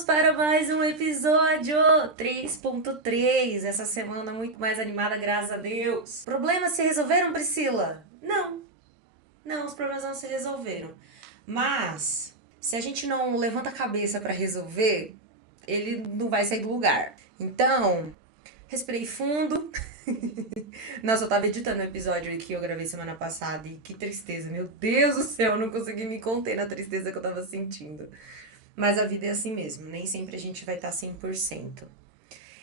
Vamos para mais um episódio 3.3. Essa semana muito mais animada, graças a Deus. Problemas se resolveram, Priscila? Não, não, os problemas não se resolveram. Mas, se a gente não levanta a cabeça para resolver, ele não vai sair do lugar. Então, respirei fundo. Nossa, eu tava editando um episódio que eu gravei semana passada e que tristeza, meu Deus do céu, eu não consegui me conter na tristeza que eu tava sentindo. Mas a vida é assim mesmo, nem sempre a gente vai estar 100%.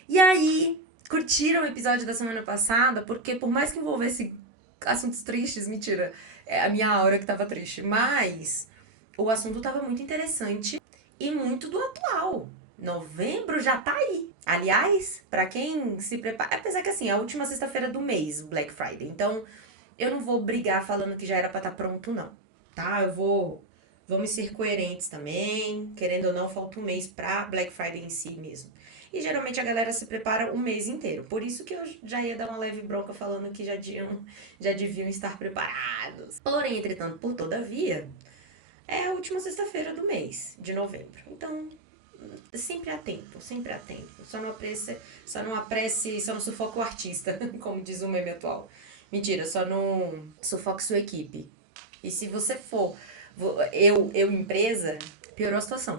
E aí, curtiram o episódio da semana passada? Porque por mais que envolvesse assuntos tristes, mentira, é a minha aura que tava triste, mas o assunto tava muito interessante e muito do atual. Novembro já tá aí. Aliás, pra quem se prepara, apesar que assim, é a última sexta-feira do mês, o Black Friday. Então, eu não vou brigar falando que já era pra estar pronto não, tá? Vamos ser coerentes também, querendo ou não, falta um mês pra Black Friday em si mesmo. E geralmente a galera se prepara um mês inteiro. Por isso que eu já ia dar uma leve bronca falando que já deviam estar preparados. Porém, entretanto, por todavia, é a última sexta-feira do mês de novembro. Então, sempre há tempo, sempre há tempo. Só não sufoca o artista, como diz o meme atual. Mentira, só não sufoque sua equipe. E se você for, eu empresa, piorou a situação.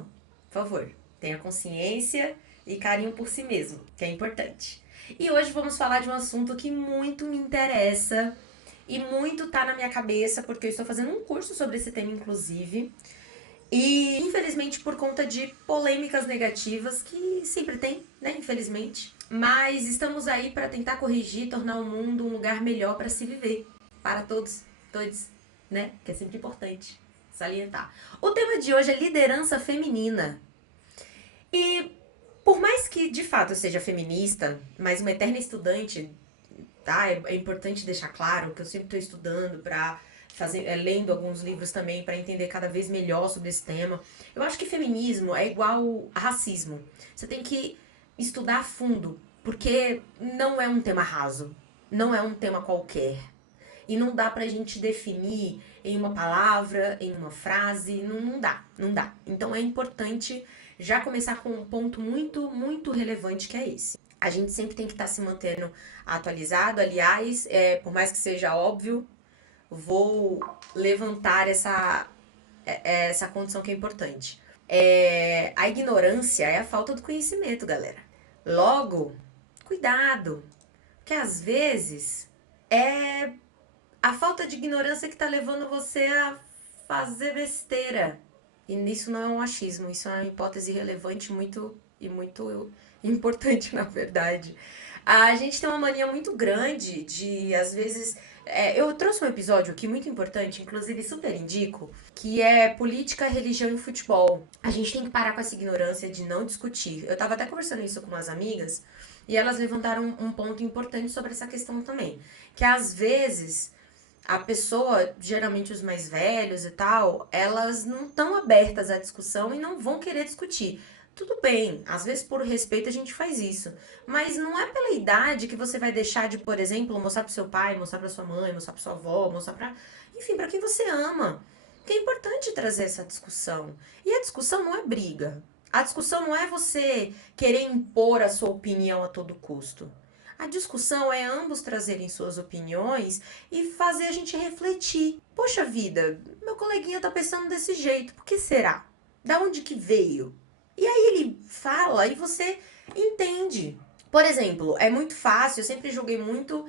Por favor, tenha consciência e carinho por si mesmo, que é importante. E hoje vamos falar de um assunto que muito me interessa e muito tá na minha cabeça, porque eu estou fazendo um curso sobre esse tema, inclusive. E, infelizmente, por conta de polêmicas negativas, que sempre tem, né? Infelizmente. Mas estamos aí para tentar corrigir e tornar o mundo um lugar melhor para se viver. Para todos, né? Que é sempre importante salientar. O tema de hoje é liderança feminina. E por mais que de fato eu seja feminista, mas uma eterna estudante, tá? É importante deixar claro que eu sempre estou estudando para fazer, lendo alguns livros também para entender cada vez melhor sobre esse tema. Eu acho que feminismo é igual a racismo. Você tem que estudar a fundo, porque não é um tema raso, não é um tema qualquer. E não dá pra gente definir em uma palavra, em uma frase, não dá. Então é importante já começar com um ponto muito relevante que é esse. A gente sempre tem que estar se mantendo atualizado. Aliás, por mais que seja óbvio, vou levantar essa condição que é importante. A ignorância é a falta do conhecimento, galera. Logo, cuidado, porque às vezes é a falta de ignorância que tá levando você a fazer besteira. E isso não é um achismo, isso é uma hipótese relevante muito importante, na verdade. A gente tem uma mania muito grande de, às vezes. Eu trouxe um episódio aqui muito importante, inclusive super indico, que é política, religião e futebol. A gente tem que parar com essa ignorância de não discutir. Eu tava até conversando isso com umas amigas e elas levantaram um ponto importante sobre essa questão também. Que às vezes a pessoa, geralmente os mais velhos e tal, elas não estão abertas à discussão e não vão querer discutir. Tudo bem, às vezes por respeito a gente faz isso, mas não é pela idade que você vai deixar de, por exemplo, mostrar pro seu pai, mostrar pra sua mãe, mostrar pra sua avó, mostrar pra, enfim, pra quem você ama. Que é importante trazer essa discussão. E a discussão não é briga. A discussão não é você querer impor a sua opinião a todo custo. A discussão é ambos trazerem suas opiniões e fazer a gente refletir. Poxa vida, meu coleguinha tá pensando desse jeito, por que será? Da onde que veio? E aí ele fala e você entende. Por exemplo, é muito fácil, eu sempre julguei muito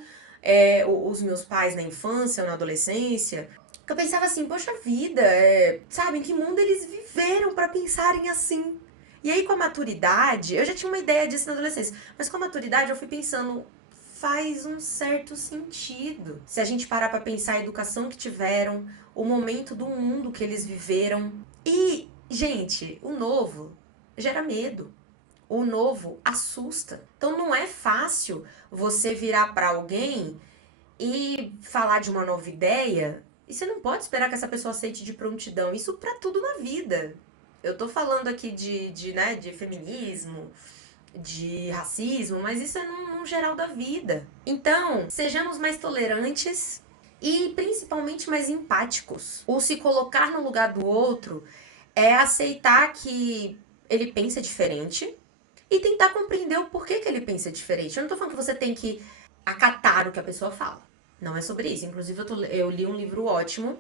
os meus pais na infância ou na adolescência, que eu pensava assim, poxa vida, sabe, em que mundo eles viveram para pensarem assim? E aí, com a maturidade, eu já tinha uma ideia disso na adolescência, mas com a maturidade eu fui pensando, faz um certo sentido. Se a gente parar pra pensar a educação que tiveram, o momento do mundo que eles viveram. E, gente, o novo gera medo. O novo assusta. Então não é fácil você virar pra alguém e falar de uma nova ideia, e você não pode esperar que essa pessoa aceite de prontidão. Isso pra tudo na vida. Eu tô falando aqui né, de feminismo, de racismo, mas isso é num geral da vida. Então, sejamos mais tolerantes e principalmente mais empáticos. O se colocar no lugar do outro é aceitar que ele pensa diferente e tentar compreender o porquê que ele pensa diferente. Eu não tô falando que você tem que acatar o que a pessoa fala. Não é sobre isso. Inclusive, eu li um livro ótimo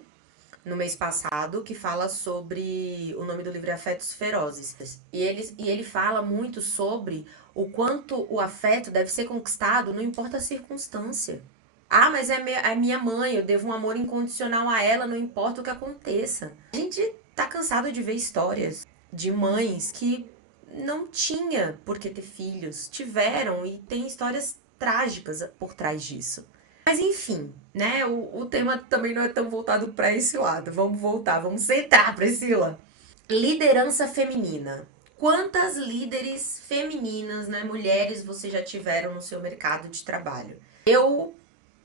no mês passado que fala sobre. O nome do livro é Afetos Ferozes. E ele fala muito sobre o quanto o afeto deve ser conquistado, não importa a circunstância. Ah, mas é minha mãe, eu devo um amor incondicional a ela, não importa o que aconteça. A gente tá cansado de ver histórias de mães que não tinha por que ter filhos, tiveram e tem histórias trágicas por trás disso. Mas enfim, né? O tema também não é tão voltado para esse lado. Vamos voltar, vamos centrar, Priscila. Liderança feminina. Quantas líderes femininas, né, mulheres, você já tiveram no seu mercado de trabalho? Eu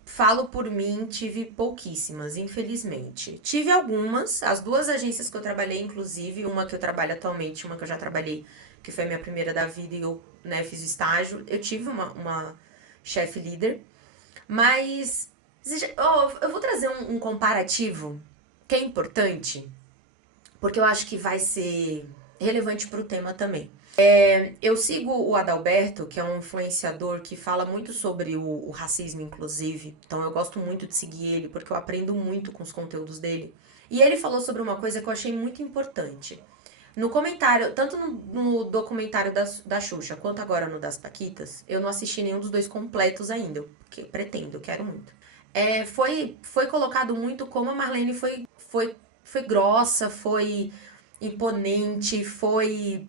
falo por mim, tive pouquíssimas, infelizmente. Tive algumas, as duas agências que eu trabalhei, inclusive, uma que eu trabalho atualmente, uma que eu já trabalhei, que foi a minha primeira da vida e eu, né, fiz o estágio. Eu tive uma chefe líder, mas eu vou trazer um comparativo que é importante, porque eu acho que vai ser relevante para o tema também. Eu sigo o Adalberto, que é um influenciador que fala muito sobre o racismo, inclusive. Então eu gosto muito de seguir ele, porque eu aprendo muito com os conteúdos dele. E ele falou sobre uma coisa que eu achei muito importante. No comentário, tanto no documentário da Xuxa, quanto agora no das Paquitas, eu não assisti nenhum dos dois completos ainda, porque pretendo, quero muito. Foi colocado muito como a Marlene foi grossa, foi imponente, foi,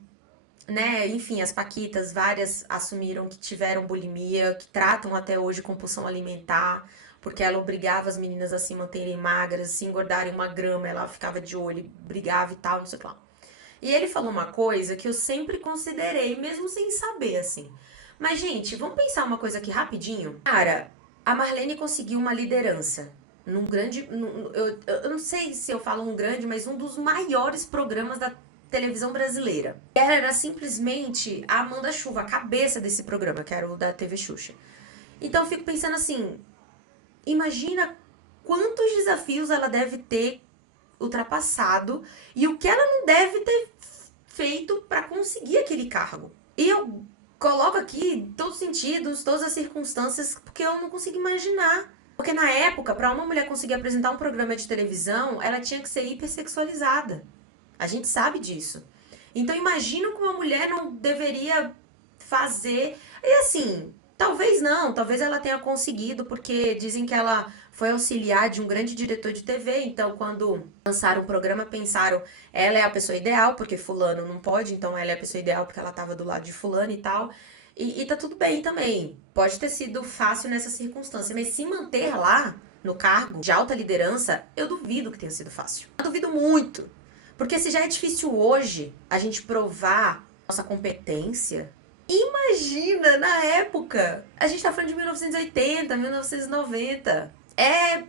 né, enfim, as Paquitas, várias assumiram que tiveram bulimia, que tratam até hoje compulsão alimentar, porque ela obrigava as meninas a se manterem magras, se engordarem uma grama, ela ficava de olho, brigava e tal, não sei o que lá. E ele falou uma coisa que eu sempre considerei, mesmo sem saber, assim. Mas, gente, vamos pensar uma coisa aqui rapidinho? Cara, a Marlene conseguiu uma liderança num grande. Eu não sei se eu falo um grande, mas um dos maiores programas da televisão brasileira. Ela era simplesmente a Amanda Chuva, a cabeça desse programa, que era o da TV Xuxa. Então eu fico pensando assim: imagina quantos desafios ela deve ter ultrapassado e o que ela não deve ter feito para conseguir aquele cargo. E eu coloco aqui todos os sentidos, todas as circunstâncias, porque eu não consigo imaginar. Porque na época, para uma mulher conseguir apresentar um programa de televisão, ela tinha que ser hipersexualizada. A gente sabe disso. Então imagina como uma mulher não deveria fazer. E assim, talvez não, talvez ela tenha conseguido, porque dizem que ela foi auxiliar de um grande diretor de TV, então quando lançaram o programa pensaram, ela é a pessoa ideal, porque fulano não pode, então ela é a pessoa ideal porque ela tava do lado de fulano e tal. E tá tudo bem também. Pode ter sido fácil nessa circunstância, mas se manter lá no cargo de alta liderança, eu duvido que tenha sido fácil. Eu duvido muito. Porque se já é difícil hoje a gente provar nossa competência, imagina na época. A gente tá falando de 1980, 1990. É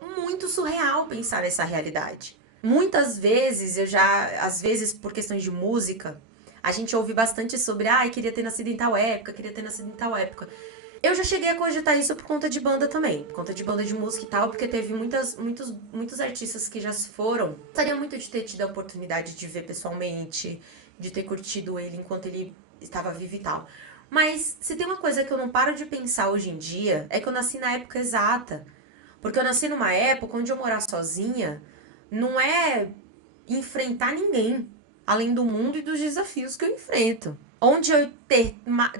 muito surreal pensar nessa realidade. Muitas vezes às vezes por questões de música, a gente ouve bastante sobre, queria ter nascido em tal época, queria ter nascido em tal época. Eu já cheguei a cogitar isso por conta de banda também, por conta de banda de música e tal, porque teve muitos artistas que já se foram. Gostaria muito de ter tido a oportunidade de ver pessoalmente, de ter curtido ele enquanto ele estava vivo e tal. Mas se tem uma coisa que eu não paro de pensar hoje em dia, é que eu nasci na época exata. Porque eu nasci numa época onde eu morar sozinha não é enfrentar ninguém, além do mundo e dos desafios que eu enfrento. Onde eu ter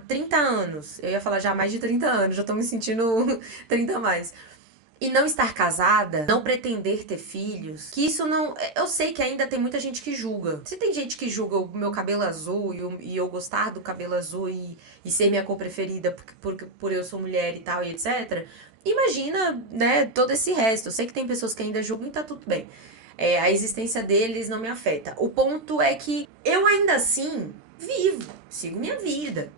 30 anos, eu ia falar já mais de 30 anos, já tô me sentindo 30 a mais. E não estar casada, não pretender ter filhos, que isso não. Eu sei que ainda tem muita gente que julga. Se tem gente que julga o meu cabelo azul e eu gostar do cabelo azul e ser minha cor preferida por eu sou mulher e tal e etc. Imagina, né, todo esse resto. Eu sei que tem pessoas que ainda julgam e tá tudo bem. A existência deles não me afeta. O ponto é que eu ainda assim vivo, sigo minha vida.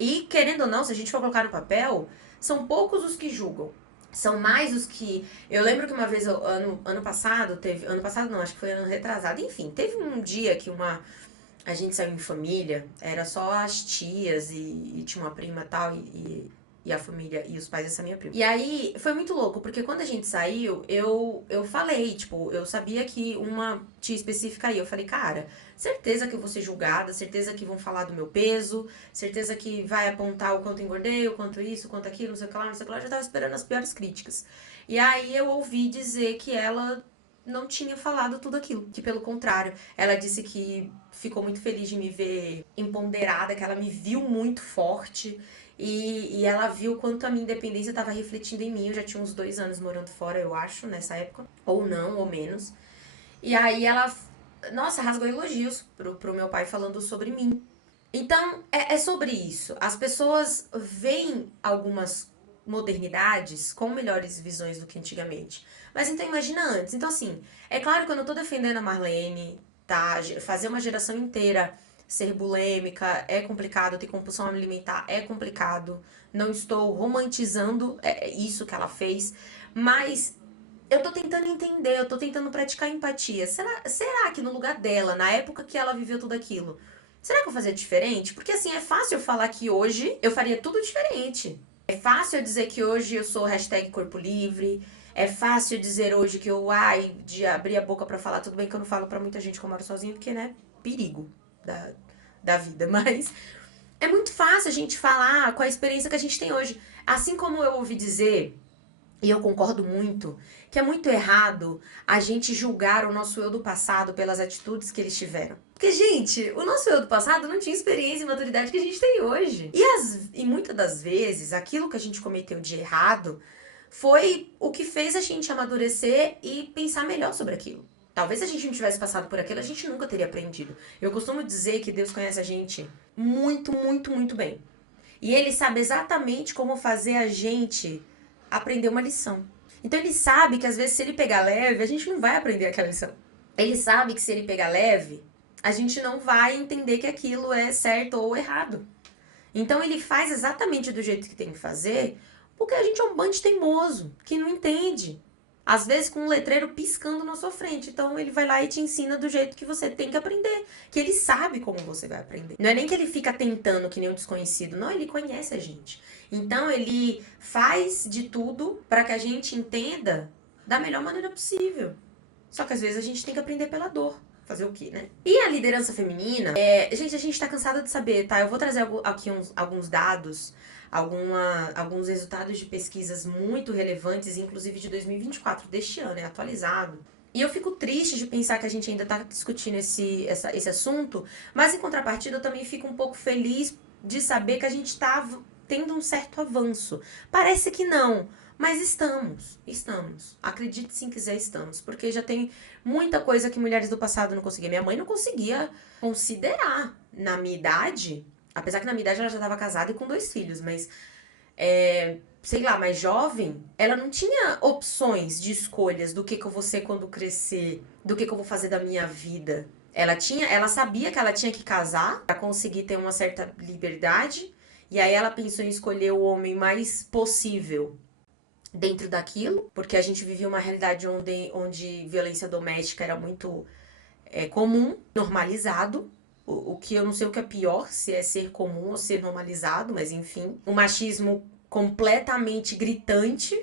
E, querendo ou não, se a gente for colocar no papel, são poucos os que julgam. São mais os que. Eu lembro que uma vez, ano passado, teve. Ano passado não, acho que foi ano retrasado. Enfim, teve um dia que a gente saiu em família, era só as tias e tinha uma prima e tal, e E a família e os pais dessa minha prima. E aí, foi muito louco, porque quando a gente saiu, eu falei, tipo, eu sabia que uma tia específica aí, eu falei, cara, certeza que eu vou ser julgada, certeza que vão falar do meu peso, certeza que vai apontar o quanto engordei, o quanto isso, o quanto aquilo, não sei o que lá, não sei o que lá, eu já tava esperando as piores críticas. E aí eu ouvi dizer que ela não tinha falado tudo aquilo, que pelo contrário, ela disse que ficou muito feliz de me ver empoderada, que ela me viu muito forte e ela viu quanto a minha independência estava refletindo em mim. Eu já tinha uns 2 anos morando fora, eu acho, nessa época, ou não, ou menos. E aí ela, nossa, rasgou elogios pro meu pai falando sobre mim. Então, é sobre isso. As pessoas veem algumas modernidades com melhores visões do que antigamente. Mas então imagina antes. Então, assim, é claro que eu não tô defendendo a Marlene, tá? Fazer uma geração inteira ser bulêmica é complicado, ter compulsão alimentar é complicado. Não estou romantizando isso que ela fez, mas eu tô tentando entender, eu tô tentando praticar empatia. Será que no lugar dela, na época que ela viveu tudo aquilo, será que eu fazia diferente? Porque assim, é fácil eu falar que hoje eu faria tudo diferente. É fácil eu dizer que hoje eu sou hashtag corpo livre. É fácil eu dizer hoje que eu, de abrir a boca pra falar, tudo bem que eu não falo pra muita gente que eu moro sozinha, porque, né, perigo da vida. Mas é muito fácil a gente falar com a experiência que a gente tem hoje. Assim como eu ouvi dizer, e eu concordo muito, que é muito errado a gente julgar o nosso eu do passado pelas atitudes que eles tiveram. Porque, gente, o nosso eu do passado não tinha experiência e maturidade que a gente tem hoje. E muitas das vezes, aquilo que a gente cometeu de errado foi o que fez a gente amadurecer e pensar melhor sobre aquilo. Talvez se a gente não tivesse passado por aquilo, a gente nunca teria aprendido. Eu costumo dizer que Deus conhece a gente muito, muito, muito bem. E Ele sabe exatamente como fazer a gente aprender uma lição. Então ele sabe que às vezes se ele pegar leve, a gente não vai aprender aquela lição. Ele sabe que se ele pegar leve, a gente não vai entender que aquilo é certo ou errado. Então ele faz exatamente do jeito que tem que fazer, porque a gente é um bando de teimoso, que não entende. Às vezes com um letreiro piscando na sua frente. Então ele vai lá e te ensina do jeito que você tem que aprender. Que ele sabe como você vai aprender. Não é nem que ele fica tentando que nem um desconhecido. Não, ele conhece a gente. Então ele faz de tudo para que a gente entenda da melhor maneira possível. Só que às vezes a gente tem que aprender pela dor. Fazer o quê, né? E a liderança feminina, gente, a gente tá cansada de saber, tá? Eu vou trazer aqui alguns dados, alguns resultados de pesquisas muito relevantes, inclusive de 2024, deste ano, é atualizado. E eu fico triste de pensar que a gente ainda tá discutindo esse assunto, mas em contrapartida eu também fico um pouco feliz de saber que a gente tá tendo um certo avanço. Parece que não, mas estamos. Acredite se quiser, estamos. Porque já tem muita coisa que mulheres do passado não conseguiam. Minha mãe não conseguia considerar. Na minha idade, apesar que na minha idade ela já estava casada e com 2 filhos, mas, sei lá, mais jovem, ela não tinha opções de escolhas do que eu vou ser quando crescer, do que eu vou fazer da minha vida. Ela sabia que ela tinha que casar para conseguir ter uma certa liberdade, e aí ela pensou em escolher o homem mais possível dentro daquilo, porque a gente vivia uma realidade onde violência doméstica era muito comum, normalizado. O que eu não sei o que é pior, se é ser comum ou ser normalizado, mas enfim. O machismo completamente gritante.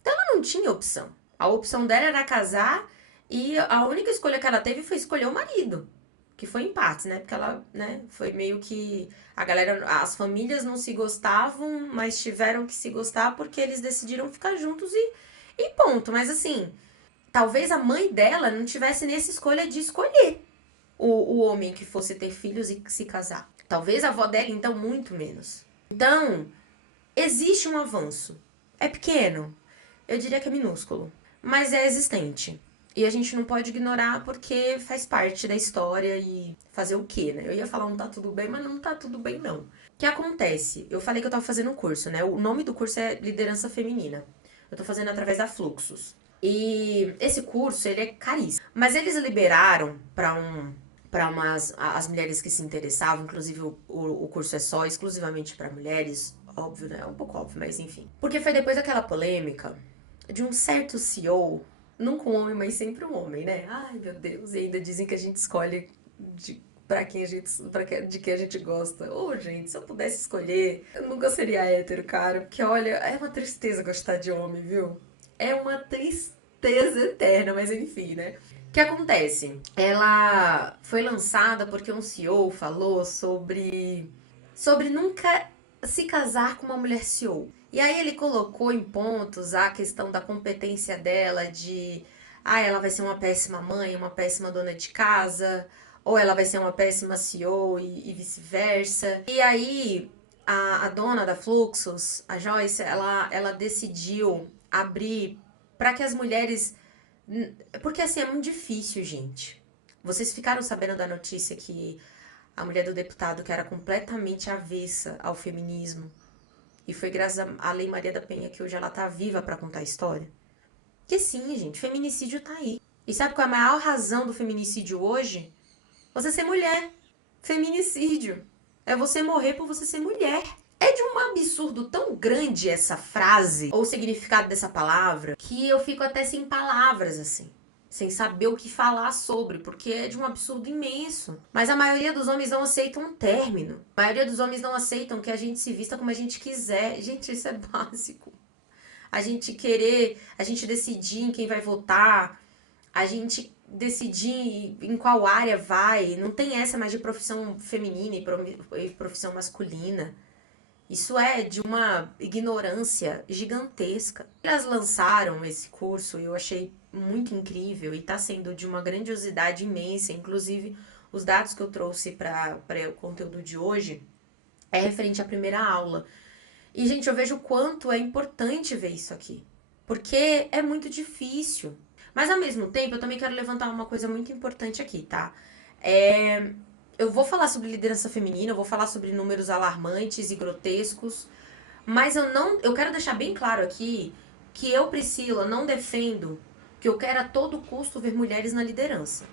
Então ela não tinha opção. A opção dela era casar e a única escolha que ela teve foi escolher o marido. Que foi em partes, né? Porque ela, né, foi meio que a galera, as famílias não se gostavam, mas tiveram que se gostar porque eles decidiram ficar juntos e ponto. Mas assim, talvez a mãe dela não tivesse nessa escolha de escolher o homem que fosse ter filhos e se casar. Talvez a avó dela, então, muito menos. Então, existe um avanço. É pequeno, eu diria que é minúsculo, mas é existente. E a gente não pode ignorar porque faz parte da história e fazer o quê, né? Eu ia falar não tá tudo bem, mas não tá tudo bem, não. O que acontece? Eu falei que eu tava fazendo um curso, né? O nome do curso é Liderança Feminina. Eu tô fazendo através da Fluxos. E esse curso, ele é caríssimo. Mas eles liberaram para as mulheres que se interessavam, inclusive o curso é só exclusivamente para mulheres, óbvio, né? É um pouco óbvio, mas enfim. Porque foi depois daquela polêmica de um certo CEO, nunca um homem, mas sempre um homem, né? Ai, meu Deus, e ainda dizem que a gente escolhe de quem a gente gosta. Ô, gente, se eu pudesse escolher, eu nunca seria hétero, cara. Porque, olha, é uma tristeza gostar de homem, viu? É uma tristeza eterna, mas enfim, né? O que acontece? Ela foi lançada porque um CEO falou sobre nunca se casar com uma mulher CEO. E aí ele colocou em pontos a questão da competência dela de ela vai ser uma péssima mãe, uma péssima dona de casa, ou ela vai ser uma péssima CEO e vice-versa. E aí a dona da Fluxus, a Joyce, ela decidiu abrir para que as mulheres. Porque assim, é muito difícil, gente. Vocês ficaram sabendo da notícia que a mulher do deputado, que era completamente avessa ao feminismo, e foi graças à Lei Maria da Penha que hoje ela tá viva para contar a história? Que sim, gente, feminicídio tá aí. E sabe qual é a maior razão do feminicídio hoje? Você ser mulher. Feminicídio. É você morrer por você ser mulher. É de um absurdo tão grande essa frase, ou o significado dessa palavra, que eu fico até sem palavras, assim. Sem saber o que falar sobre, porque é de um absurdo imenso. Mas a maioria dos homens não aceitam um término. A maioria dos homens não aceitam que a gente se vista como a gente quiser. Gente, isso é básico. A gente decidir em quem vai votar, a gente decidir em qual área vai. Não tem essa mais de profissão feminina e profissão masculina. Isso é de uma ignorância gigantesca. Elas lançaram esse curso e eu achei muito incrível e está sendo de uma grandiosidade imensa. Inclusive, os dados que eu trouxe para o conteúdo de hoje é referente à primeira aula. E, gente, eu vejo o quanto é importante ver isso aqui. Porque é muito difícil. Mas, ao mesmo tempo, eu também quero levantar uma coisa muito importante aqui, tá? Eu vou falar sobre liderança feminina, eu vou falar sobre números alarmantes e grotescos, mas eu quero deixar bem claro aqui que eu, Priscila, não defendo que eu quero a todo custo ver mulheres na liderança.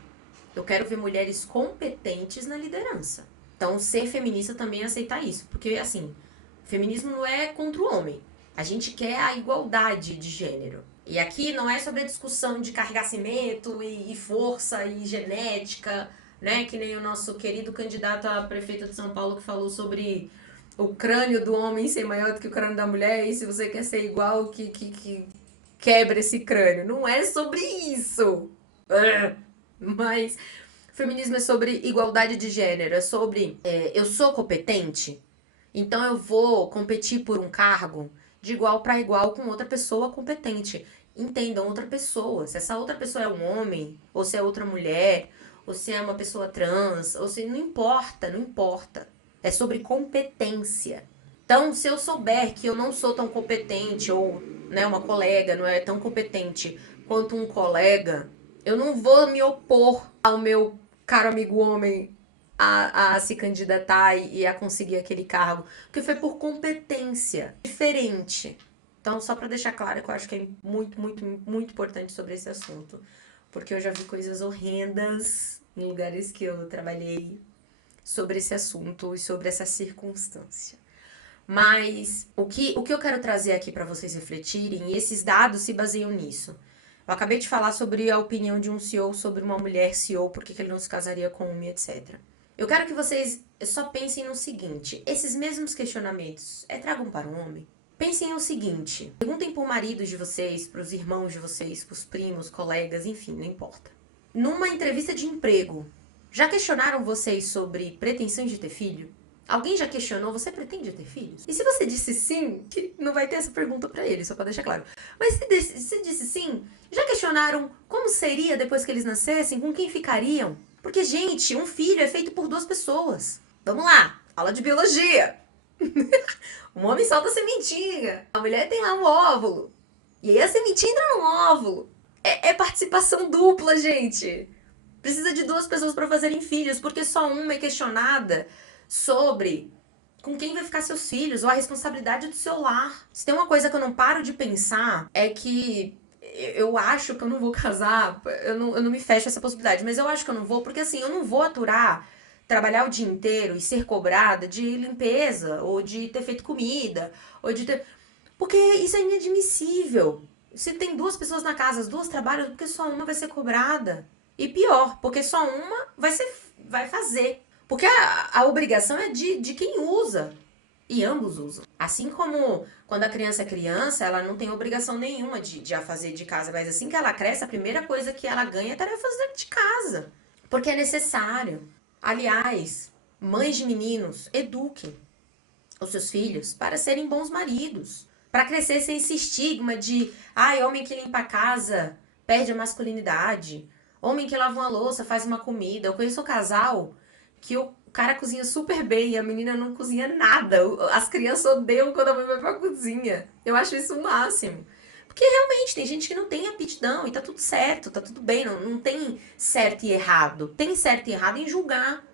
Eu quero ver mulheres competentes na liderança. Então, ser feminista também é aceitar isso, porque, assim, feminismo não é contra o homem. A gente quer a igualdade de gênero. E aqui não é sobre a discussão de carregar cimento e força e genética, né? Que nem o nosso querido candidato a prefeito de São Paulo que falou sobre o crânio do homem ser maior do que o crânio da mulher, e se você quer ser igual, que quebra esse crânio. Não é sobre isso. Mas feminismo é sobre igualdade de gênero, é sobre eu sou competente, então eu vou competir por um cargo de igual para igual com outra pessoa competente. Entendam outra pessoa. Se essa outra pessoa é um homem, ou se é outra mulher, ou se é uma pessoa trans, ou se não importa, não importa. É sobre competência. Então, se eu souber que eu não sou tão competente, ou né, uma colega não é tão competente quanto um colega, eu não vou me opor ao meu caro amigo homem a se candidatar e a conseguir aquele cargo, porque foi por competência diferente. Então, só para deixar claro que eu acho que é muito, muito, muito importante sobre esse assunto, porque eu já vi coisas horrendas em lugares que eu trabalhei sobre esse assunto e sobre essa circunstância. Mas o que eu quero trazer aqui para vocês refletirem, e esses dados se baseiam nisso. Eu acabei de falar sobre a opinião de um CEO sobre uma mulher CEO, por que ele não se casaria com uma, etc. Eu quero que vocês só pensem no seguinte: esses mesmos questionamentos tragam para um homem? Pensem no seguinte: perguntem para o marido de vocês, para os irmãos de vocês, para os primos, colegas, enfim, não importa. Numa entrevista de emprego, já questionaram vocês sobre pretensões de ter filho? Alguém já questionou, você pretende ter filhos? E se você disse sim, que não vai ter essa pergunta pra ele, só pra deixar claro. Mas se disse sim, já questionaram como seria depois que eles nascessem? Com quem ficariam? Porque, gente, um filho é feito por duas pessoas. Vamos lá, aula de biologia. Um homem solta a sementinha, a mulher tem lá um óvulo. E aí a sementinha entra no óvulo. É participação dupla, gente. Precisa de duas pessoas para fazerem filhos, porque só uma é questionada sobre com quem vai ficar seus filhos ou a responsabilidade do seu lar. Se tem uma coisa que eu não paro de pensar é que eu acho que eu não vou casar, eu não me fecho essa possibilidade, mas eu acho que eu não vou, porque assim, eu não vou aturar trabalhar o dia inteiro e ser cobrada de limpeza, ou de ter feito comida, ou de ter... Porque isso é inadmissível. Se tem duas pessoas na casa, as duas trabalham, porque só uma vai ser cobrada. E pior, porque só uma vai fazer. Porque a obrigação é de quem usa. E ambos usam. Assim como quando a criança, ela não tem obrigação nenhuma de a fazer de casa. Mas assim que ela cresce, a primeira coisa que ela ganha é tarefas de casa. Porque é necessário. Aliás, mães de meninos, eduquem os seus filhos para serem bons maridos. Para crescer sem esse estigma de, ai, homem que limpa a casa perde a masculinidade. Homem que lava uma louça, faz uma comida. Eu conheço um casal que o cara cozinha super bem e a menina não cozinha nada. As crianças odeiam quando a mãe vai pra cozinha. Eu acho isso o máximo. Porque realmente tem gente que não tem aptidão e tá tudo certo, tá tudo bem, não tem certo e errado. Tem certo e errado em julgar.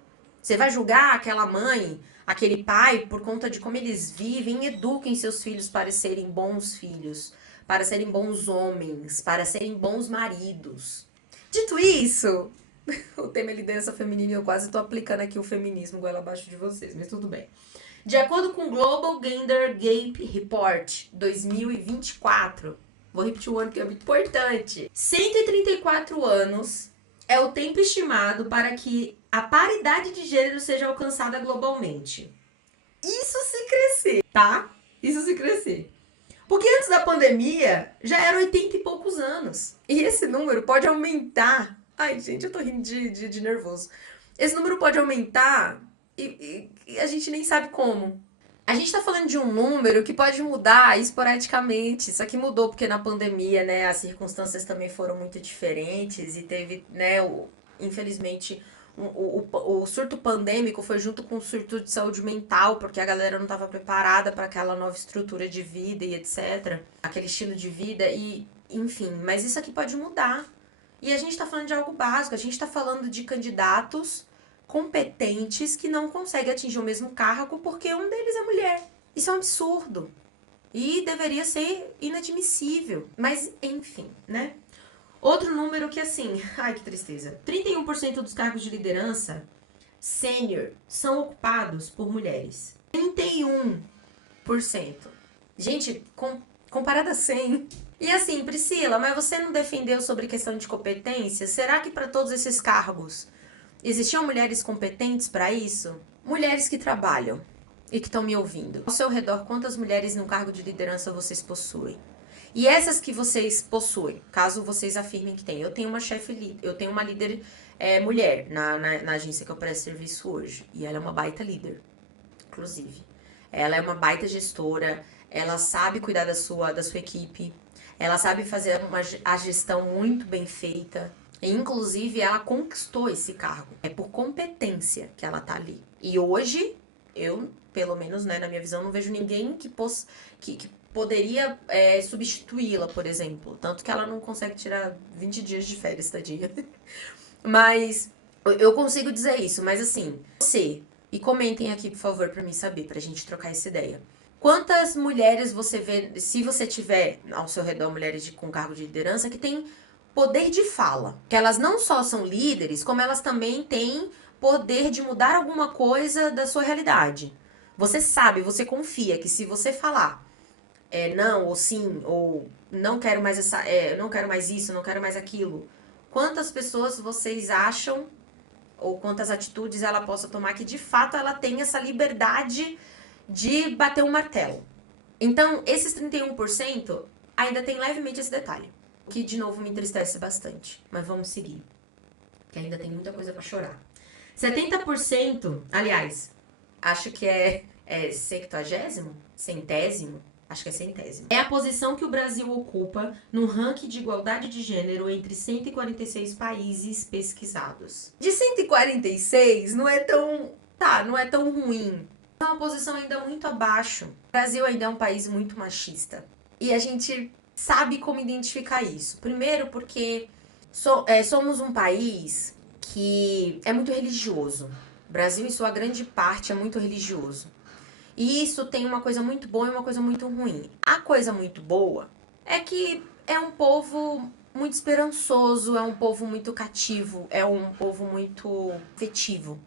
Você vai julgar aquela mãe, aquele pai, por conta de como eles vivem? Eduquem seus filhos para serem bons filhos, para serem bons homens, para serem bons maridos. Dito isso, o tema é liderança feminina e eu quase tô aplicando aqui o feminismo goela abaixo de vocês, mas tudo bem. De acordo com o Global Gender Gap Report 2024, vou repetir o ano que é muito importante, 134 anos é o tempo estimado para que a paridade de gênero seja alcançada globalmente. Isso se crescer, tá? Isso se crescer. Porque antes da pandemia já era 80 e poucos anos. E esse número pode aumentar. Ai, gente, eu tô rindo de nervoso. Esse número pode aumentar e a gente nem sabe como. A gente tá falando de um número que pode mudar esporadicamente. Isso aqui mudou porque na pandemia, né, as circunstâncias também foram muito diferentes e teve, né, infelizmente, o surto pandêmico foi junto com o surto de saúde mental, porque a galera não estava preparada para aquela nova estrutura de vida e etc. Aquele estilo de vida e, enfim, mas isso aqui pode mudar. E a gente tá falando de algo básico, a gente tá falando de candidatos competentes que não conseguem atingir o mesmo cargo porque um deles é mulher. Isso é um absurdo. E deveria ser inadmissível. Mas, enfim, né? Outro número que, assim, ai que tristeza. 31% dos cargos de liderança sênior são ocupados por mulheres. 31%. Gente, comparado a 100. E assim, Priscila, mas você não defendeu sobre questão de competência? Será que para todos esses cargos existiam mulheres competentes para isso? Mulheres que trabalham e que estão me ouvindo. Ao seu redor, quantas mulheres no cargo de liderança vocês possuem? E essas que vocês possuem, caso vocês afirmem que tem. Eu tenho uma chefe, eu tenho uma líder mulher na agência que eu presto serviço hoje. E ela é uma baita líder, inclusive. Ela é uma baita gestora, ela sabe cuidar da sua equipe, ela sabe fazer a gestão muito bem feita. E, inclusive, ela conquistou esse cargo. É por competência que ela tá ali. E hoje, eu, pelo menos, né, na minha visão, não vejo ninguém que poderia substituí-la, por exemplo. Tanto que ela não consegue tirar 20 dias de férias, tadinha. Mas eu consigo dizer isso. Mas assim, você... E comentem aqui, por favor, pra mim saber, pra gente trocar essa ideia. Quantas mulheres você vê, se você tiver ao seu redor mulheres com cargo de liderança, que tem poder de fala? Que elas não só são líderes, como elas também têm poder de mudar alguma coisa da sua realidade. Você sabe, você confia que se você falar não, ou sim, ou não quero mais não quero mais isso, não quero mais aquilo. Quantas pessoas vocês acham, ou quantas atitudes ela possa tomar que de fato ela tem essa liberdade de bater um martelo? Então, esses 31% ainda tem levemente esse detalhe, que de novo me entristece bastante. Mas vamos seguir, que ainda tem muita coisa pra chorar. 70%, aliás, acho que é sextuagésimo? Centésimo? Acho que é centésimo. É a posição que o Brasil ocupa no ranking de igualdade de gênero entre 146 países pesquisados. De 146 não é tão... Tá, não é tão ruim. É uma posição ainda muito abaixo. O Brasil ainda é um país muito machista. E a gente sabe como identificar isso. Primeiro porque somos um país que é muito religioso. O Brasil, em sua grande parte, é muito religioso. E isso tem uma coisa muito boa e uma coisa muito ruim. A coisa muito boa é que é um povo muito esperançoso, é um povo muito cativo, é um povo muito afetivo.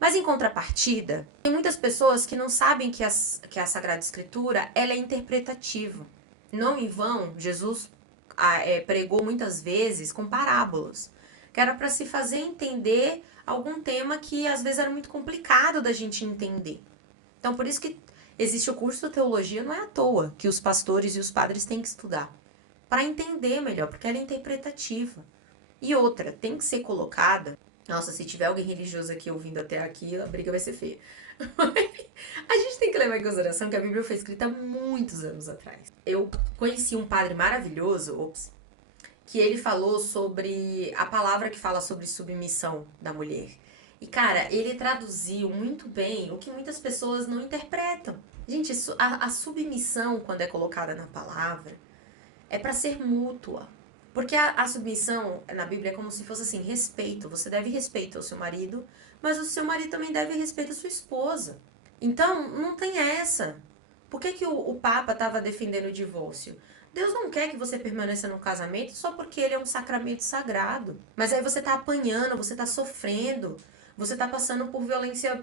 Mas em contrapartida, tem muitas pessoas que não sabem que a Sagrada Escritura ela é interpretativa. Não em vão, Jesus pregou muitas vezes com parábolas. que era para se fazer entender algum tema que às vezes era muito complicado da gente entender. Então, por isso que existe o curso de teologia, não é à toa que os pastores e os padres têm que estudar, para entender melhor, porque ela é interpretativa. E outra, tem que ser colocada. Nossa, se tiver alguém religioso aqui ouvindo até aqui, a briga vai ser feia. A gente tem que levar em consideração que a Bíblia foi escrita há muitos anos atrás. Eu conheci um padre maravilhoso, que ele falou sobre a palavra que fala sobre submissão da mulher. E, cara, ele traduziu muito bem o que muitas pessoas não interpretam. Gente, a submissão, quando é colocada na palavra, é para ser mútua. Porque a submissão na Bíblia é como se fosse assim, respeito. Você deve respeito ao seu marido, mas o seu marido também deve respeito à sua esposa. Então, não tem essa. Por que o Papa estava defendendo o divórcio? Deus não quer que você permaneça no casamento só porque ele é um sacramento sagrado. Mas aí você tá apanhando, você tá sofrendo, você tá passando por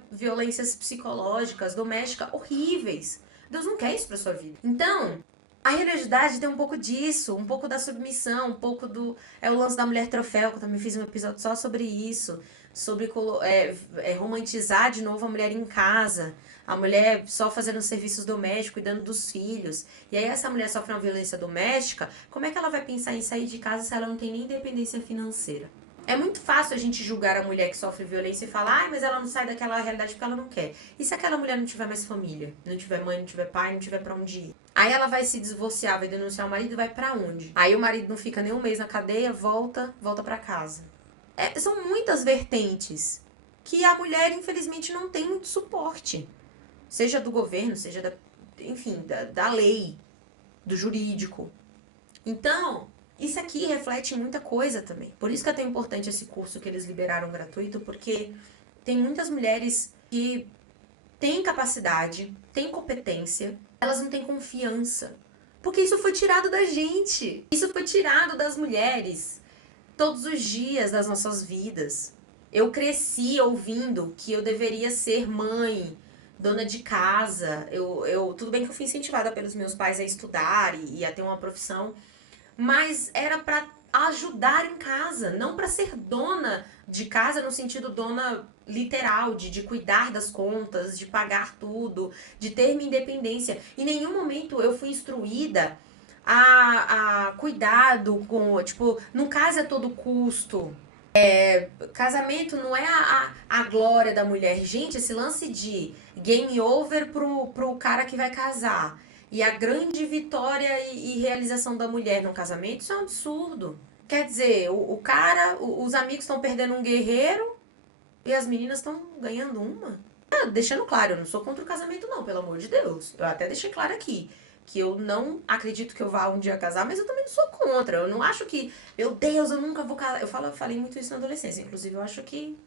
violências psicológicas, domésticas horríveis. Deus não quer isso pra sua vida. Então, a religiosidade tem um pouco disso, um pouco da submissão, um pouco do... É o lance da mulher troféu, que eu também fiz um episódio só sobre isso. Sobre romantizar de novo a mulher em casa. A mulher só fazendo serviços domésticos, cuidando dos filhos. E aí essa mulher sofre uma violência doméstica, como é que ela vai pensar em sair de casa se ela não tem nem independência financeira? É muito fácil a gente julgar a mulher que sofre violência e falar, mas ela não sai daquela realidade porque ela não quer. E se aquela mulher não tiver mais família? Não tiver mãe, não tiver pai, não tiver pra onde ir? Aí ela vai se divorciar, vai denunciar o marido e vai pra onde? Aí o marido não fica nem um mês na cadeia, volta pra casa. São muitas vertentes que a mulher, infelizmente, não tem muito suporte. Seja do governo, seja da lei, do jurídico. Então, isso aqui reflete muita coisa também. Por isso que é tão importante esse curso que eles liberaram gratuito, porque tem muitas mulheres que têm capacidade, têm competência, elas não têm confiança. Porque isso foi tirado da gente. Isso foi tirado das mulheres todos os dias das nossas vidas. Eu cresci ouvindo que eu deveria ser mãe, dona de casa. Tudo bem que eu fui incentivada pelos meus pais a estudar e a ter uma profissão, mas era para ajudar em casa, não para ser dona de casa no sentido dona literal, de cuidar das contas, de pagar tudo, de ter minha independência. Em nenhum momento eu fui instruída a cuidado com, tipo, não case a todo custo. Casamento não é a glória da mulher. Gente, esse lance de game over pro cara que vai casar e a grande vitória e realização da mulher no casamento, isso é um absurdo. Quer dizer, o cara, os amigos estão perdendo um guerreiro e as meninas estão ganhando uma. Deixando claro, eu não sou contra o casamento não, pelo amor de Deus. Eu até deixei claro aqui que eu não acredito que eu vá um dia casar, mas eu também não sou contra. Eu não acho que, meu Deus, eu nunca vou casar. Eu falei muito isso na adolescência. Inclusive, eu acho que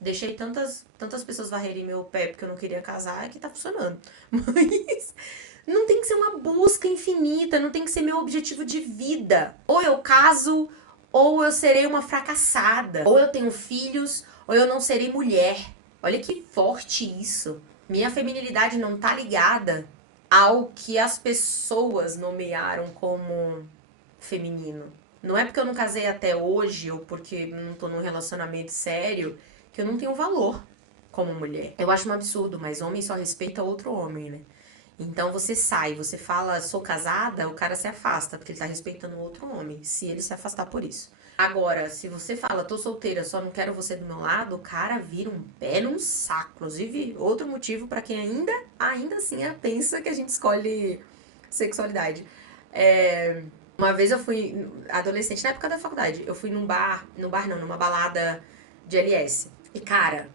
deixei tantas pessoas varrerem meu pé porque eu não queria casar que tá funcionando. Mas não tem que ser uma busca infinita, não tem que ser meu objetivo de vida. Ou eu caso, ou eu serei uma fracassada. Ou eu tenho filhos, ou eu não serei mulher. Olha que forte isso. Minha feminilidade não tá ligada ao que as pessoas nomearam como feminino. Não é porque eu não casei até hoje ou porque não tô num relacionamento sério que eu não tenho valor como mulher. Eu acho um absurdo, mas homem só respeita outro homem, né? Então você sai, você fala, sou casada, o cara se afasta, porque ele tá respeitando outro homem, se ele se afastar por isso. Agora, se você fala, tô solteira, só não quero você do meu lado, o cara vira um pé num saco. Inclusive, outro motivo pra quem ainda assim pensa que a gente escolhe sexualidade. Uma vez eu fui, adolescente, na época da faculdade, eu fui numa balada de LS. E cara,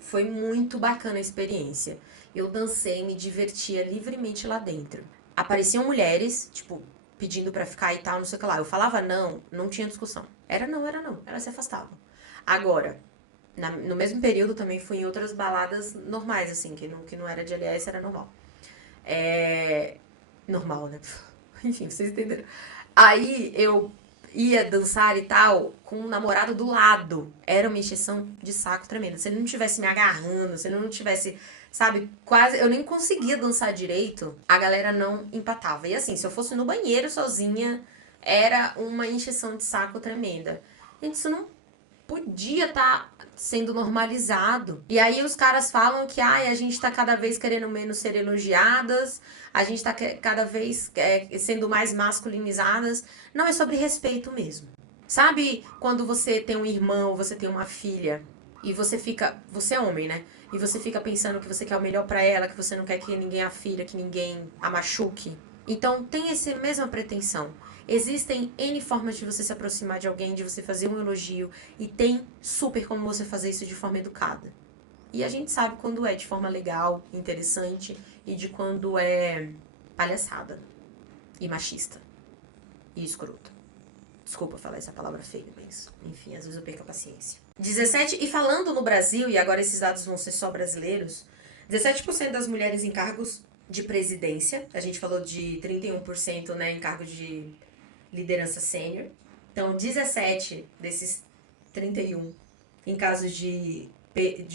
foi muito bacana a experiência. Eu dancei, me divertia livremente lá dentro. Apareciam mulheres, tipo, pedindo pra ficar e tal, não sei o que lá. Eu falava não, não tinha discussão. Era não, elas se afastavam. Agora, no mesmo período também fui em outras baladas normais, assim, que não era de LS, era normal. Normal, né? Enfim, vocês entenderam. Aí eu ia dançar e tal com um namorado do lado. Era uma encheção de saco tremenda. Se ele não tivesse me agarrando, se ele não tivesse, sabe, quase. Eu nem conseguia dançar direito, a galera não empatava. E assim, se eu fosse no banheiro sozinha, era uma encheção de saco tremenda. Gente, isso podia estar sendo normalizado. E aí os caras falam que a gente tá cada vez querendo menos ser elogiadas, a gente tá cada vez sendo mais masculinizadas. Não, é sobre respeito mesmo. Sabe quando você tem um irmão, você tem uma filha, e você fica. Você é homem, né? E você fica pensando que você quer o melhor pra ela, que você não quer que ninguém a fira, que ninguém a machuque. Então tem essa mesma pretensão. Existem N formas de você se aproximar de alguém, de você fazer um elogio, e tem super como você fazer isso de forma educada. E a gente sabe quando é de forma legal, interessante, e de quando é palhaçada, e machista, e escroto. Desculpa falar essa palavra feia, mas enfim, às vezes eu perco a paciência. 17, e falando no Brasil, e agora esses dados vão ser só brasileiros, 17% das mulheres em cargos de presidência, a gente falou de 31%, né, em cargos de liderança sênior. Então, 17 desses 31 em casos de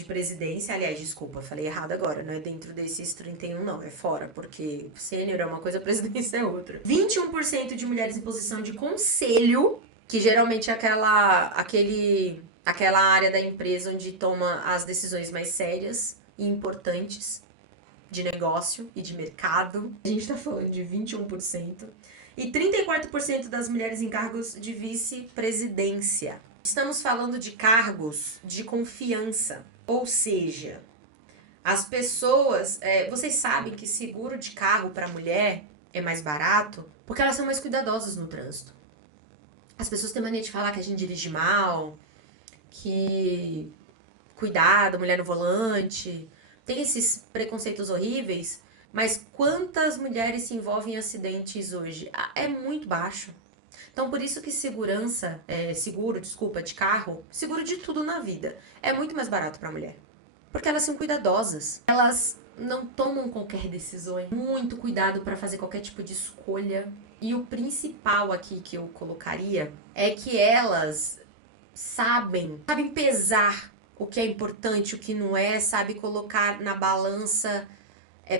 presidência. Aliás, desculpa, falei errado agora. Não é dentro desses 31, não. É fora, porque sênior é uma coisa, presidência é outra. 21% de mulheres em posição de conselho, que geralmente é aquela área da empresa onde toma as decisões mais sérias e importantes de negócio e de mercado. A gente tá falando de 21%. E 34% das mulheres em cargos de vice-presidência. Estamos falando de cargos de confiança. Ou seja, as pessoas. Vocês sabem que seguro de carro para mulher é mais barato porque elas são mais cuidadosas no trânsito. As pessoas têm mania de falar que a gente dirige mal, que cuidado, mulher no volante. Tem esses preconceitos horríveis, mas quantas mulheres se envolvem em acidentes hoje? É muito baixo. Então, por isso que seguro de carro, seguro de tudo na vida, é muito mais barato para a mulher. Porque elas são cuidadosas. Elas não tomam qualquer decisão. Muito cuidado para fazer qualquer tipo de escolha. E o principal aqui que eu colocaria é que elas sabem pesar o que é importante, o que não é, sabe colocar na balança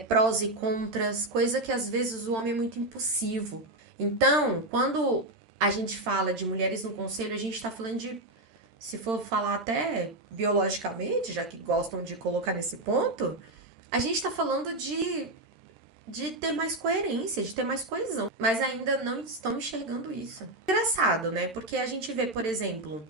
prós e contras, coisa que às vezes o homem é muito impulsivo. Então, quando a gente fala de mulheres no conselho, a gente está falando de, se for falar até biologicamente, já que gostam de colocar nesse ponto, a gente está falando de ter mais coerência, de ter mais coesão. Mas ainda não estão enxergando isso. Engraçado, né? Porque a gente vê, por exemplo,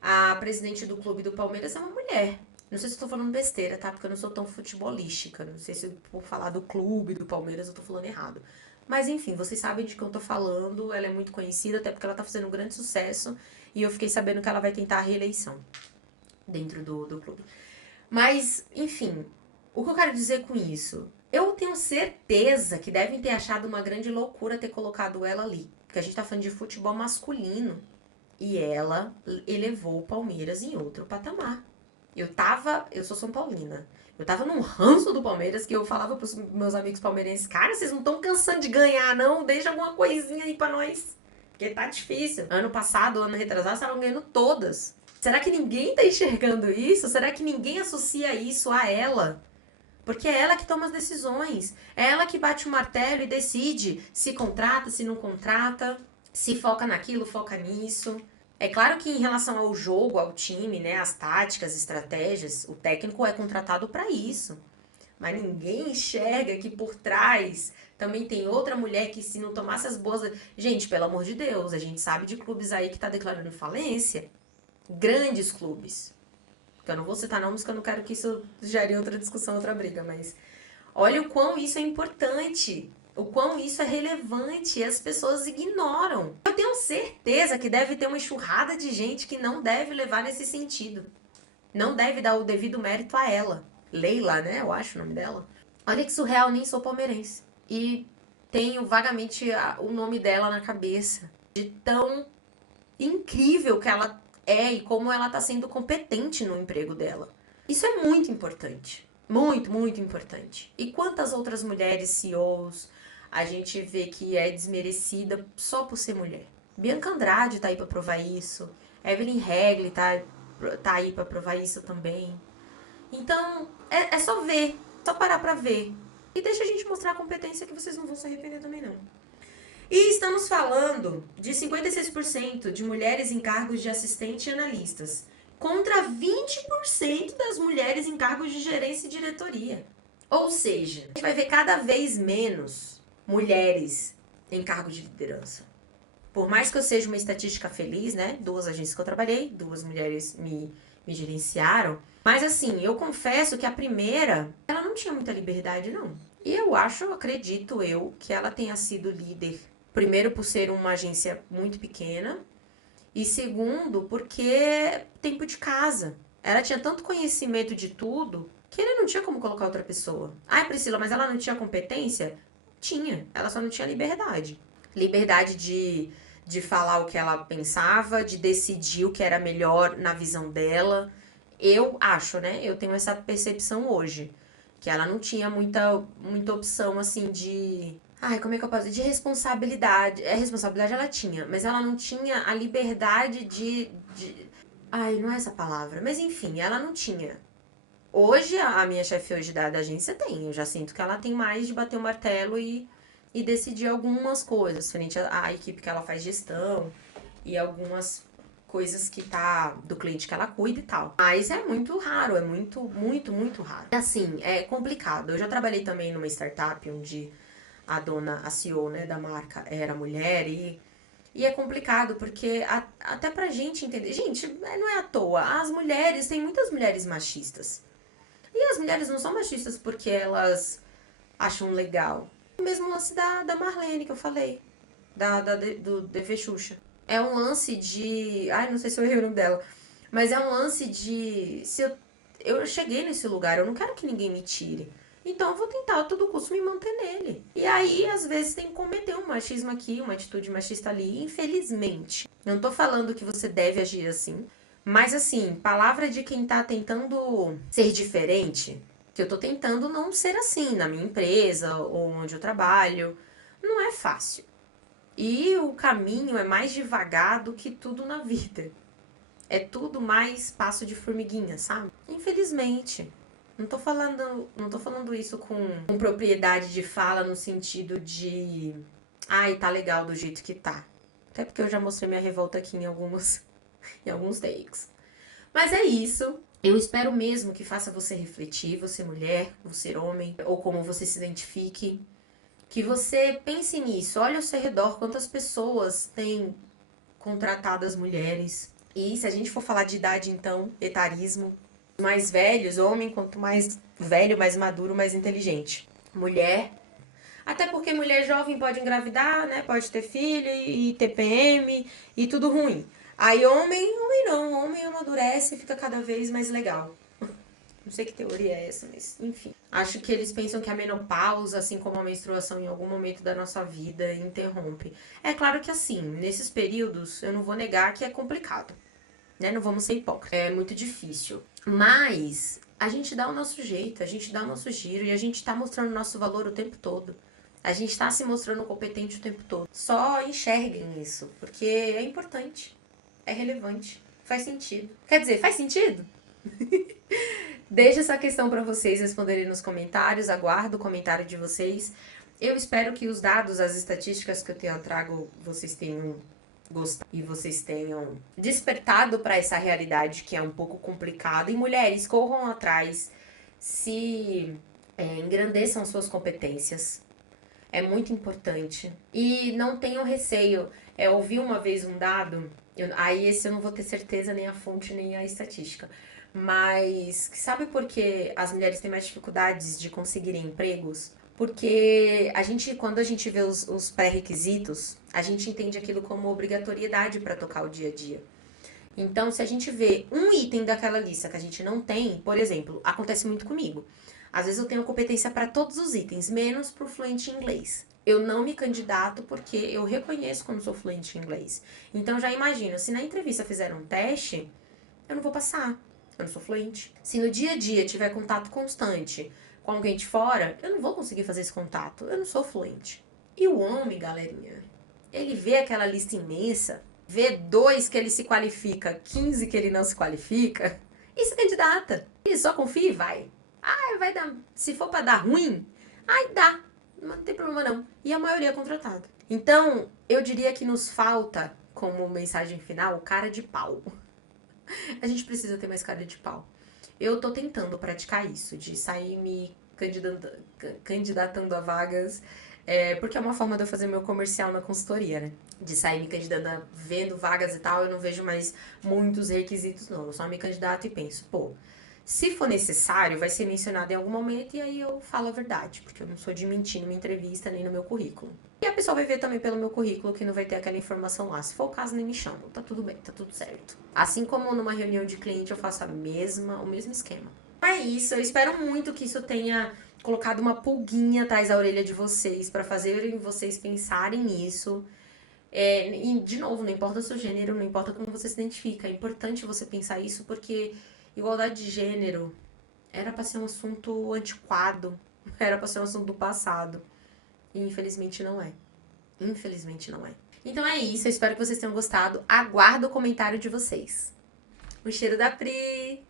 a presidente do clube do Palmeiras é uma mulher. Não sei se eu tô falando besteira, tá? Porque eu não sou tão futebolística. Não sei se por falar do clube do Palmeiras eu tô falando errado. Mas enfim, vocês sabem de que eu tô falando. Ela é muito conhecida, até porque ela tá fazendo um grande sucesso. E eu fiquei sabendo que ela vai tentar a reeleição dentro do clube. Mas, enfim, o que eu quero dizer com isso? Eu tenho certeza que devem ter achado uma grande loucura ter colocado ela ali. Porque a gente tá falando de futebol masculino. E ela elevou o Palmeiras em outro patamar. Eu sou São Paulina. Eu tava num ranço do Palmeiras que eu falava pros meus amigos palmeirenses, cara, vocês não estão cansando de ganhar, não? Deixa alguma coisinha aí pra nós. Porque tá difícil. Ano passado, ano retrasado, estavam ganhando todas. Será que ninguém tá enxergando isso? Será que ninguém associa isso a ela? Porque é ela que toma as decisões. É ela que bate o martelo e decide se contrata, se não contrata, se foca naquilo, foca nisso. É claro que em relação ao jogo, ao time, né, as táticas, estratégias, o técnico é contratado para isso. Mas ninguém enxerga que por trás também tem outra mulher que se não tomasse as boas... Gente, pelo amor de Deus, a gente sabe de clubes aí que tá declarando falência. Grandes clubes. Eu não vou citar nomes porque eu não quero que isso gere outra discussão, outra briga, mas olha o quão isso é importante, o quão isso é relevante e as pessoas ignoram. Eu tenho certeza que deve ter uma enxurrada de gente que não deve levar nesse sentido. Não deve dar o devido mérito a ela. Leila, né? Eu acho o nome dela. Olha que surreal, nem sou palmeirense. E tenho vagamente o nome dela na cabeça. De tão incrível que ela e como ela tá sendo competente no emprego dela. Isso é muito importante. Muito, muito importante. E quantas outras mulheres CEOs a gente vê que é desmerecida só por ser mulher? Bianca Andrade tá aí pra provar isso. Evelyn Regli tá aí pra provar isso também. Então, é só ver. Só parar pra ver. E deixa a gente mostrar a competência que vocês não vão se arrepender também, não. E estamos falando de 56% de mulheres em cargos de assistente e analistas, contra 20% das mulheres em cargos de gerência e diretoria. Ou seja, a gente vai ver cada vez menos mulheres em cargo de liderança. Por mais que eu seja uma estatística feliz, né? 2 agências que eu trabalhei, 2 mulheres me gerenciaram. Mas assim, eu confesso que a primeira, ela não tinha muita liberdade, não. E eu acredito eu, que ela tenha sido líder. Primeiro, por ser uma agência muito pequena. E segundo, porque tempo de casa. Ela tinha tanto conhecimento de tudo que ele não tinha como colocar outra pessoa. Ai, Priscila, mas ela não tinha competência? Tinha. Ela só não tinha liberdade. Liberdade de falar o que ela pensava, de decidir o que era melhor na visão dela. Eu acho, né? Eu tenho essa percepção hoje. Que ela não tinha muita opção, assim, de. Ai, como é que eu posso dizer? De responsabilidade. É, responsabilidade ela tinha, mas ela não tinha a liberdade de. Ai, não é essa palavra. Mas enfim, ela não tinha. Hoje, a minha chefe hoje da agência tem. Eu já sinto que ela tem mais de bater o martelo e decidir algumas coisas, frente à equipe que ela faz gestão e algumas coisas que tá do cliente que ela cuida e tal. Mas é muito raro, é muito, muito, muito raro. Assim, é complicado. Eu já trabalhei também numa startup onde a CEO, né, da marca era mulher e é complicado porque até pra gente entender. Gente, não é à toa. As mulheres, tem muitas mulheres machistas. E as mulheres não são machistas porque elas acham legal. O mesmo lance da Marlene que eu falei, do DV Xuxa. É um lance de. Ai, não sei se eu errei o nome dela. Mas é um lance de. Se eu cheguei nesse lugar, eu não quero que ninguém me tire. Então eu vou tentar a todo custo me manter nele. E aí, às vezes, tem que cometer um machismo aqui, uma atitude machista ali, infelizmente. Não tô falando que você deve agir assim. Mas assim, palavra de quem tá tentando ser diferente, que eu tô tentando não ser assim na minha empresa ou onde eu trabalho. Não é fácil. E o caminho é mais devagar do que tudo na vida. É tudo mais passo de formiguinha, sabe? Infelizmente. Não tô falando isso com propriedade de fala no sentido de. Ai, tá legal do jeito que tá. Até porque eu já mostrei minha revolta aqui em alguns takes. Mas é isso. Eu espero mesmo que faça você refletir, você mulher, você homem, ou como você se identifique. Que você pense nisso, olhe ao seu redor quantas pessoas têm contratado as mulheres. E se a gente for falar de idade, então, etarismo, mais velhos, homem, quanto mais velho, mais maduro, mais inteligente. Mulher, até porque mulher jovem pode engravidar, né? Pode ter filho e TPM e tudo ruim. Aí homem não, homem amadurece e fica cada vez mais legal. Não sei que teoria é essa, mas enfim. Acho que eles pensam que a menopausa, assim como a menstruação, em algum momento da nossa vida interrompe. É claro que assim, nesses períodos, eu não vou negar que é complicado, né? Não vamos ser hipócritas. É muito difícil. Mas a gente dá o nosso jeito, a gente dá o nosso giro e a gente tá mostrando o nosso valor o tempo todo. A gente tá se mostrando competente o tempo todo. Só enxerguem isso, porque é importante, é relevante, faz sentido. Quer dizer, faz sentido? Deixo essa questão para vocês responderem nos comentários, aguardo o comentário de vocês. Eu espero que os dados, as estatísticas que eu trago, vocês tenham gostado e vocês tenham despertado para essa realidade que é um pouco complicada. E mulheres, corram atrás, se engrandeçam suas competências. É muito importante. E não tenham receio. Ouvi uma vez um dado, aí esse eu não vou ter certeza nem a fonte nem a estatística. Mas sabe por que as mulheres têm mais dificuldades de conseguirem empregos? Porque quando a gente vê os pré-requisitos, a gente entende aquilo como obrigatoriedade para tocar o dia a dia. Então, se a gente vê um item daquela lista que a gente não tem, por exemplo, acontece muito comigo. Às vezes eu tenho competência para todos os itens, menos para o fluente em inglês. Eu não me candidato porque eu reconheço como sou fluente em inglês. Então já imagino, se na entrevista fizer um teste, eu não vou passar. Eu não sou fluente. Se no dia a dia tiver contato constante com alguém de fora, eu não vou conseguir fazer esse contato. Eu não sou fluente. E o homem, galerinha, ele vê aquela lista imensa, vê 2 que ele se qualifica, 15 que ele não se qualifica, e se candidata. Ele só confia e vai. Ah, vai dar. Se for pra dar ruim, ai dá. Não tem problema não. E a maioria é contratada. Então, eu diria que nos falta, como mensagem final, cara de pau. A gente precisa ter mais cara de pau. Eu tô tentando praticar isso, de sair me candidatando a vagas, porque é uma forma de eu fazer meu comercial na consultoria, né? De sair me candidatando, vendo vagas e tal, eu não vejo mais muitos requisitos, não. Eu só me candidato e penso, pô, se for necessário, vai ser mencionado em algum momento e aí eu falo a verdade, porque eu não sou de mentir numa entrevista nem no meu currículo. E a pessoa vai ver também pelo meu currículo que não vai ter aquela informação lá. Se for o caso, nem me chamam. Tá tudo bem, tá tudo certo. Assim como numa reunião de cliente eu faço o mesmo esquema. É isso, eu espero muito que isso tenha colocado uma pulguinha atrás da orelha de vocês para fazerem vocês pensarem nisso. E, de novo, não importa o seu gênero, não importa como você se identifica. É importante você pensar isso porque igualdade de gênero era para ser um assunto antiquado, era para ser um assunto do passado. E infelizmente não é. Infelizmente não é. Então é isso, eu espero que vocês tenham gostado. Aguardo o comentário de vocês. Um cheiro da Pri!